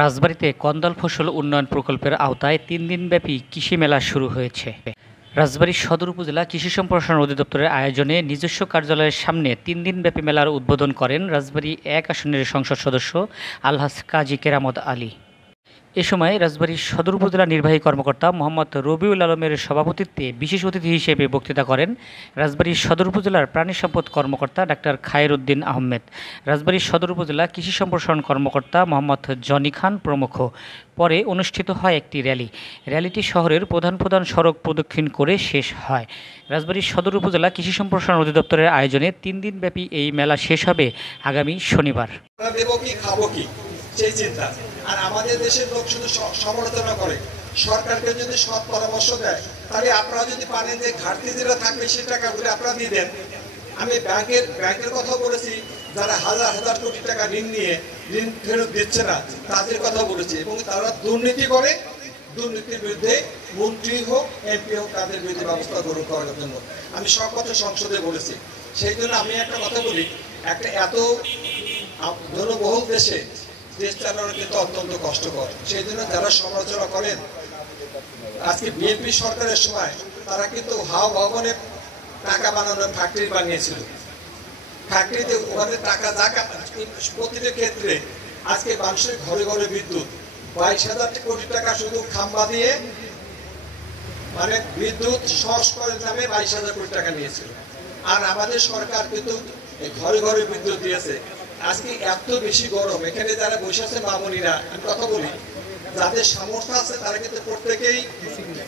রাজবাড়ীতে কন্দল ফসল উন্নয়ন প্রকল্পের আওতায় ৩ দিনব্যাপী কৃষি মেলা শুরু হয়েছে। রাজবাড়ী সদর উপজেলা কৃষি সম্প্রসারণ অধিদপ্তরের আয়োজনে নিজস্ব কার্যালয়ের সামনে ৩ দিনব্যাপী মেলার উদ্বোধন করেন রাজবাড়ী ১ আসনের সংসদ সদস্য আলহাজ কাজী কেরামত আলী। এ সময় রাজবাড়ী সদর উপজেলা নির্বাহী কর্মকর্তা মোহাম্মদ রবিউল আলমের সভাপতিত্বে বিশেষ অতিথি হিসেবে বক্তৃতা করেন রাজবাড়ী সদর উপজেলার প্রাণী সম্পদ কর্মকর্তা ডাক্তার খায়ের উদ্দিন আহমেদ, রাজবাড়ী সদর উপজেলা কৃষি সম্প্রসারণ কর্মকর্তা মোহাম্মদ জনি খান প্রমুখ। পরে অনুষ্ঠিত হয় একটি র্যালিটি শহরের প্রধান প্রধান সড়ক প্রদক্ষিণ করে শেষ হয়। রাজবাড়ী সদর উপজেলা কৃষি সম্প্রসারণ অধিদপ্তরের আয়োজনে ৩ দিনব্যাপী এই মেলা শেষ হবে আগামী শনিবার। সেই চিন্তা। আর আমাদের দেশের লোক শুধু সমালোচনা করে, সরকারকে যদি সৎ পরামর্শ দেয় তাহলে আপনারা যদি পারেন যে ঘাটতি যেটা থাকবে সে টাকাগুলো আপনারা দিয়ে দেন। আমি ব্যাংকের কথা বলেছি, যারা হাজার হাজার কোটি টাকা ঋণ নিয়ে ঋণ ফেরত দিচ্ছে না তাদের কথা বলেছি, এবং তারা দুর্নীতি করে, দুর্নীতির বিরুদ্ধে মন্ত্রী হোক এমপি হোক তাদের বিরুদ্ধে ব্যবস্থা গ্রহণ করার জন্য আমি সব কথা সংসদে বলেছি। সেই জন্য আমি একটা কথা বলি, একটা এত জনবহুল দেশে দেশ চালানো কিন্তু অত্যন্ত কষ্টকর। সেই জন্য যারা সমালোচনা করেন, আজকে বিএনপি সরকারের সময় তারা কিন্তু হাও ভবনে টাকা বানানোর ফ্যাক্টরি বানিয়েছিল। ফ্যাক্টরিতে ওখানে টাকা প্রতিটি ক্ষেত্রে আজকে মানুষের ঘরে ঘরে বিদ্যুৎ 22,000 কোটি টাকা শুধু খাম্বা দিয়ে, মানে বিদ্যুৎ সংস্করণের নামে 22,000 কোটি টাকা নিয়েছিল। আর আমাদের সরকার কিন্তু ঘরে ঘরে বিদ্যুৎ দিয়েছে। আজকে এত বেশি গরম, এখানে যারা বসে আছে মামুনিরা, আমি কথা বলি, যাদের সামর্থ্য আছে তারা কিন্তু প্রত্যেকেই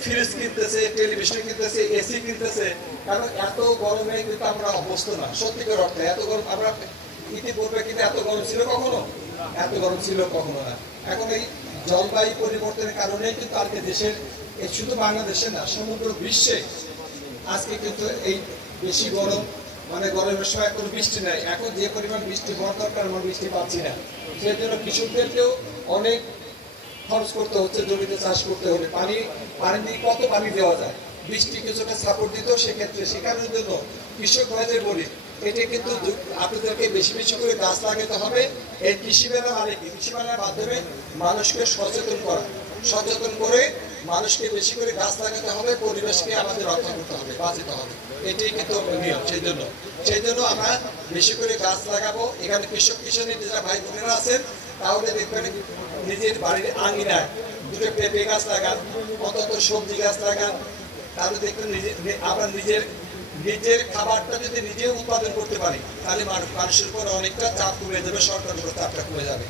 ফ্রিজ কিনতেছে, টেলিভিশন কিনতেছে, এসি কিনতেছে, কারণ এত গরমে কিন্তু আমরা অভ্যস্ত না। সত্যিকার অর্থে এত গরম আমরা ইতিপূর্বে কিন্তু এত গরম ছিল কখনো, এত গরম ছিল কখনো না। এখন এই জলবায়ু পরিবর্তনের কারণে কিন্তু আজকে দেশের, শুধু বাংলাদেশে না সমগ্র বিশ্বে আজকে কিন্তু এই বেশি গরম, মানে গরমের সময় কোনো বৃষ্টি নাই। এখন যে পরিমাণ বৃষ্টি হওয়ার দরকার আমরা বৃষ্টি পাচ্ছি না। সেই জন্য কৃষকদেরকেও অনেক খরচ করতে হচ্ছে জমিতে চাষ করতে হলে। পানি দিয়ে কত পানি দেওয়া যায়, বৃষ্টি কিছুটা সাপোর্ট দিত, সেক্ষেত্রে শেখানোর জন্য কৃষক ভাইদের বলি, এটা কিন্তু আপনাদেরকে বেশি বেশি করে গাছ লাগাতে হবে। এই কৃষি মেলা মানে কি, কৃষি মেলার মাধ্যমে মানুষকে সচেতন করা, সচেতন করে মানুষকে বেশি করে গাছ লাগাতে হবে, পরিবেশকে আমাদের রক্ষা করতে হবে, বাঁচাতে হবে, এটাই কিন্তু নিয়ম। সেই জন্য আমরা বেশি করে গাছ লাগাবো। এখানে কৃষক কিষানের যারা ভাই বোনেরা আছেন, তাহলে দেখবেন নিজের বাড়ির আঙিনায় 2টো পেঁপে গাছ লাগান, অন্তত সবজি গাছ লাগান, তাহলে দেখবেন আমরা নিজের খাবারটা যদি নিজে উৎপাদন করতে পারি তাহলে মানুষের উপর অনেকটা চাপ কমে যাবে, সরকারের উপর চাপটা কমে যাবে।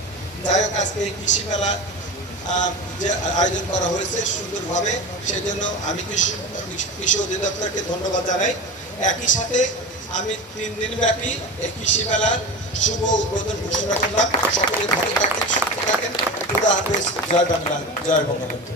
যাই হোক, আজকে এই কৃষি মেলা যে আয়োজন করা হয়েছে সুন্দরভাবে, সেই জন্য আমি কৃষি অধিদপ্তরকে ধন্যবাদ জানাই। একই সাথে আমি 3 দিনব্যাপী এই কৃষি মেলার শুভ উদ্বোধন ঘোষণা করলাম। সকলে ভালো থাকেন, সুস্থ থাকেন। খুদা হাফেজ। জয় বাংলা, জয় বঙ্গবন্ধু।